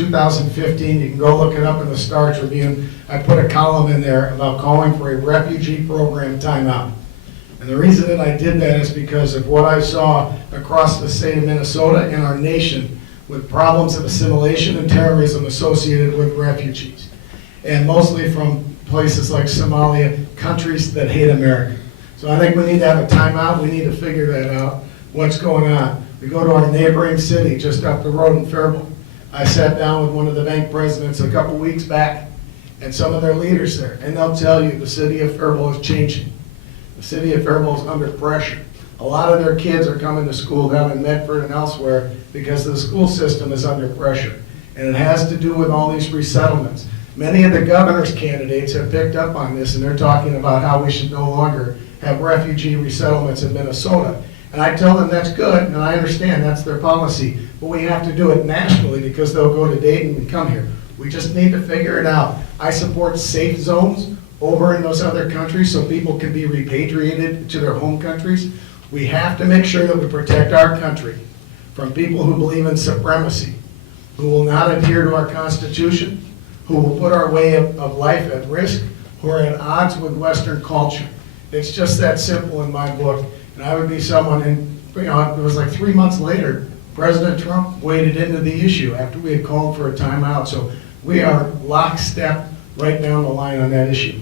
2015. You can go look it up in the Star Tribune. I put a column in there about calling for a refugee program timeout. And the reason that I did that is because of what I saw across the state of Minnesota and our nation with problems of assimilation and terrorism associated with refugees. And mostly from places like Somalia, countries that hate America. So I think we need to have a timeout. We need to figure that out, what's going on. We go to our neighboring city just up the road in Faribault. I sat down with one of the bank presidents a couple weeks back and some of their leaders there, and they'll tell you the city of Faribault is changing. The city of Faribault is under pressure. A lot of their kids are coming to school down in Medford and elsewhere because the school system is under pressure. And it has to do with all these resettlements. Many of the governor's candidates have picked up on this, and they're talking about how we should no longer have refugee resettlements in Minnesota. And I tell them that's good, and I understand that's their policy, but we have to do it nationally because they'll go to Dayton and come here. We just need to figure it out. I support safe zones over in those other countries so people can be repatriated to their home countries. We have to make sure that we protect our country from people who believe in supremacy, who will not adhere to our Constitution, who will put our way of life at risk, who are at odds with Western culture. It's just that simple in my book. And I would be someone, and it was like 3 months later, President Trump waded into the issue after we had called for a timeout. So we are lockstep right down the line on that issue.